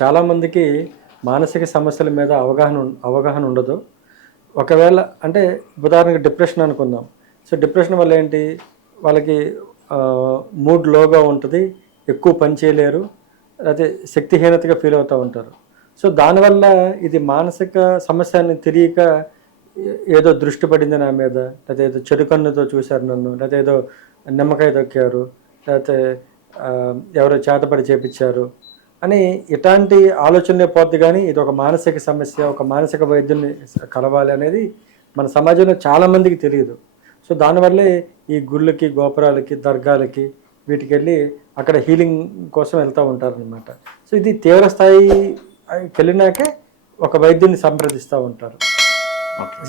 చాలామందికి మానసిక సమస్యల మీద అవగాహన అవగాహన ఉండదు. ఒకవేళ అంటే ఉదాహరణకు డిప్రెషన్ అనుకుందాం. సో డిప్రెషన్ వల్ల ఏంటి? వాళ్ళకి మూడ్ లోగా ఉంటుంది ఎక్కువ పని చేయలేరు లేకపోతే శక్తిహీనతగా ఫీల్ అవుతూ ఉంటారు. సో దానివల్ల ఇది మానసిక సమస్య అని తెలియక ఏదో దృష్టి పడింది నా మీద లేకపోతే ఏదో చెడు కన్నుతో చూశారు నన్ను లేకపోతే ఏదో నిమ్మకాయ దొక్కారు లేకపోతే ఎవరో చేతపడి చేపించారు అని ఇట్లాంటి ఆలోచనలే పోద్ది కానీ ఇది ఒక మానసిక సమస్య ఒక మానసిక వైద్యుని కలవాలి అనేది మన సమాజంలో చాలామందికి తెలియదు. సో దానివల్లే ఈ గుళ్ళకి గోపురాలకి దర్గాలకి వీటికి వెళ్ళి అక్కడ హీలింగ్ కోసం వెళ్తూ ఉంటారనమాట సో ఇది తీవ్ర స్థాయికి వెళ్ళినాకే ఒక వైద్యుని సంప్రదిస్తూ ఉంటారు.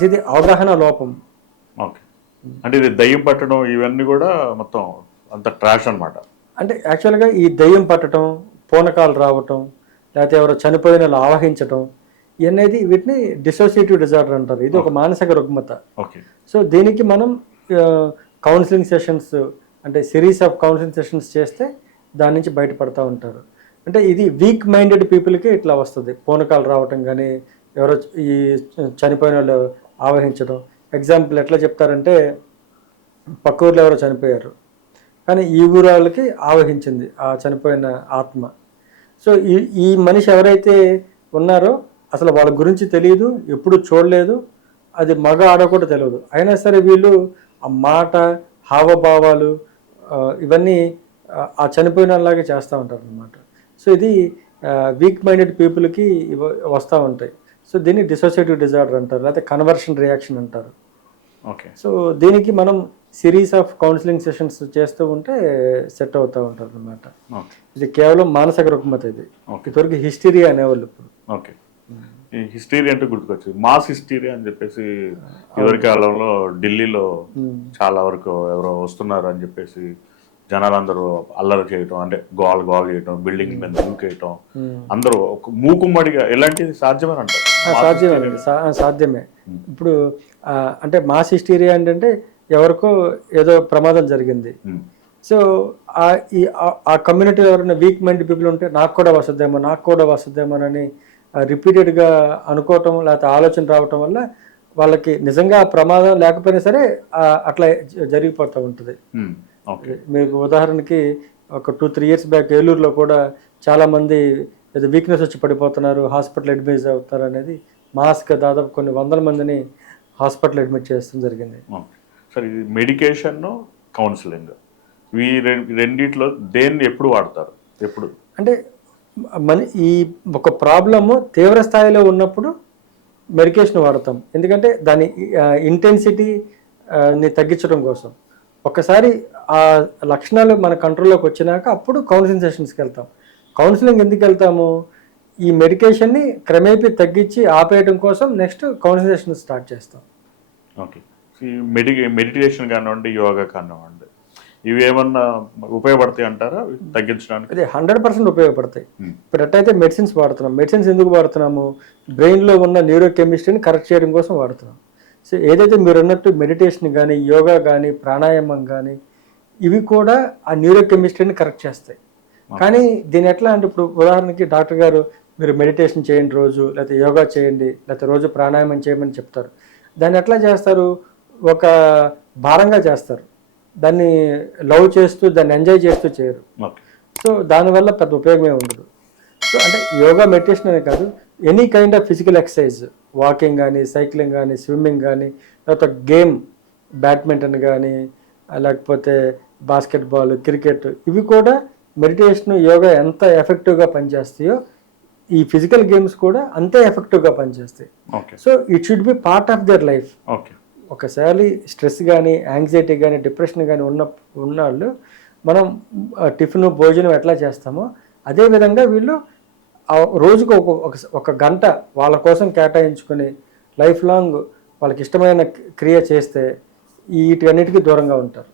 ఇది అవగాహన లోపం. ఓకే. అంటే ఇది దయ్యం పట్టడం ఇవన్నీ కూడా మొత్తం అంత ట్రాష్ అన్నమాట. అంటే యాక్చువల్గా ఈ దయ్యం పట్టడం పూనకాలు రావటం లేకపోతే ఎవరో చనిపోయిన వాళ్ళు ఆవహించటం ఇవన్నీ వీటిని డిసోసియేటివ్ డిజార్డర్ అంటారు. ఇది ఒక మానసిక రుగ్మత. సో దీనికి మనం కౌన్సిలింగ్ సెషన్స్ అంటే సిరీస్ ఆఫ్ కౌన్సిలింగ్ సెషన్స్ చేస్తే దాని నుంచి బయటపడతా ఉంటారు. అంటే ఇది వీక్ మైండెడ్ పీపుల్కి ఇట్లా వస్తుంది. పూనకాలు రావటం కానీ ఎవరో ఈ చనిపోయిన వాళ్ళు ఆవహించడం ఎగ్జాంపుల్ ఎట్లా చెప్తారంటే పక్క ఊర్లో ఎవరో చనిపోయారు. కానీ ఈ ఊరు వాళ్ళకి ఆవహించింది ఆ చనిపోయిన ఆత్మ. సో ఈ ఈ మనిషి ఎవరైతే ఉన్నారో అసలు వాళ్ళ గురించి తెలియదు ఎప్పుడు చూడలేదు అది మగ ఆడ కూడా తెలియదు. అయినా సరే వీళ్ళు ఆ మాట హావభావాలు ఇవన్నీ ఆ, చనిపోయినలాగే చేస్తూ ఉంటారు అనమాట సో ఇది వీక్ మైండెడ్ పీపుల్కి ఇవ వస్తూ ఉంటాయి. సో దీన్ని డిసోసియేటివ్ డిజార్డర్ అంటారు లేకపోతే కన్వర్షన్ రియాక్షన్ అంటారు. సో దీనికి మనం సిరీస్ ఆఫ్ కౌన్సిలింగ్ సెషన్స్ చేస్తూ ఉంటే సెట్ అవుతూ ఉంటారు అనమాట ఓకే. ఇది కేవలం మానసిక రుగ్మత ఇది. ఓకే. ఇదివరకు హిస్టీరియా అనేవాళ్ళు ఇప్పుడు. ఓకే. ఈ హిస్టరీ అంటే గుర్తుకొచ్చింది. మాస్ హిస్టరీ అని చెప్పేసి ఇదివరి కాలంలో ఢిల్లీలో చాలా వరకు ఎవరో వస్తున్నారు అని చెప్పేసి జనాలందరూ అల్లరి చేయటం అంటే గోల్ గోల్ చేయటం బిల్డింగ్ మీద దూకేయటం అందరూ ఒక మూకుమ్మడిగా ఎలాంటిది సాధ్యమని అంటారు? సాధ్యమే సాధ్యమే. ఇప్పుడు అంటే మాస్ హిస్టీరియా ఏంటంటే ఎవరికో ఏదో ప్రమాదం జరిగింది. సో ఆ ఈ ఆ- కమ్యూనిటీలో ఎవరైనా వీక్ మైండ్ పీపుల్ ఉంటే నాకు కూడా వస్తుందేమో నాకు కూడా వస్తుందేమోనని రిపీటెడ్గా అనుకోవటం లేకపోతే ఆలోచన రావటం వల్ల వాళ్ళకి నిజంగా ప్రమాదం లేకపోయినా సరే అట్లా జరిగిపోతూ ఉంటుంది. మీకు ఉదాహరణకి ఒక టూ త్రీ ఇయర్స్ బ్యాక్ ఏలూరులో కూడా చాలామంది ఏదో వీక్నెస్ వచ్చి పడిపోతున్నారు హాస్పిటల్ అడ్మిట్ అవుతారు అనేది మాస్క్ దాదాపు కొన్ని వందల మందిని హాస్పిటల్ అడ్మిట్ చేయడం జరిగింది. సరే ఇది మెడికేషన్ కౌన్సిలింగ్. ఈ రెండిట్లో దేన్ని ఎప్పుడు వాడతారు? ఎప్పుడు? అంటే మన ఈ ఒక ప్రాబ్లము తీవ్ర స్థాయిలో ఉన్నప్పుడు మెడికేషన్ వాడతాం. ఎందుకంటే దాని ఇంటెన్సిటీ ని తగ్గించడం కోసం. ఒకసారి ఆ లక్షణాలు మన కంట్రోల్లోకి వచ్చినాక అప్పుడు కౌన్సిలింగ్ సెషన్స్కి వెళ్తాం. కౌన్సిలింగ్ ఎందుకు వెళ్తాము? ఈ మెడికేషన్ని క్రమేపీ తగ్గించి ఆపేయడం కోసం నెక్స్ట్ కౌన్సిలింగ్ సెషన్ స్టార్ట్ చేస్తాం ఓకే మెడి మెడిటేషన్ కానివ్వండి యోగా కానివ్వండి ఇవి ఏమన్నా ఉపయోగపడతాయి అంటారా? తగ్గించడానికి? అది హండ్రెడ్ పర్సెంట్ ఉపయోగపడతాయి. Hmm. ఇప్పుడు ఎట్టయితే మెడిసిన్స్ వాడుతున్నాం మెడిసిన్స్ ఎందుకు వాడుతున్నాము? బ్రెయిన్లో ఉన్న న్యూరో కెమిస్ట్రీని కరెక్ట్ చేయడం కోసం వాడుతున్నాం. సో ఏదైతే మీరు అన్నట్టు మెడిటేషన్ కానీ యోగా కానీ ప్రాణాయామం కానీ ఇవి కూడా ఆ న్యూరో కెమిస్ట్రీని కరెక్ట్ చేస్తాయి. కానీ దీని ఎట్లా అంటే ఇప్పుడు ఉదాహరణకి డాక్టర్ గారు మీరు మెడిటేషన్ చేయండి రోజు లేకపోతే యోగా చేయండి లేకపోతే రోజు ప్రాణాయామం చేయమని చెప్తారు. దాన్ని ఎట్లా చేస్తారు? ఒక భారంగా చేస్తారు. దాన్ని లవ్ చేస్తూ దాన్ని ఎంజాయ్ చేస్తూ చేయరు. సో దానివల్ల పెద్ద ఉపయోగమే ఉండదు. సో అంటే యోగా మెడిటేషన్ అనే కాదు any kind of physical exercise walking కానీ సైక్లింగ్ కానీ స్విమ్మింగ్ కానీ లేకపోతే గేమ్ బ్యాడ్మింటన్ కానీ లేకపోతే బాస్కెట్బాల్ క్రికెట్ ఇవి కూడా మెడిటేషన్ యోగా ఎంత ఎఫెక్టివ్గా పనిచేస్తాయో ఈ ఫిజికల్ గేమ్స్ కూడా అంతే ఎఫెక్టివ్గా పనిచేస్తాయి. Okay. So it should be part of their life. Okay. ఒకసారి స్ట్రెస్ కానీ యాంగ్జైటీ కానీ డిప్రెషన్ కానీ ఉన్న ఉన్నవాళ్ళు మనం టిఫిన్ భోజనం ఎట్లా చేస్తామో అదే విధంగా వీళ్ళు రోజుకు ఒక ఒక- ఒక గంట వాళ్ళ కోసం కేటాయించుకొని లైఫ్ లాంగ్ వాళ్ళకి ఇష్టమైన క్రియ చేస్తే వీటన్నిటికీ దూరంగా ఉంటారు.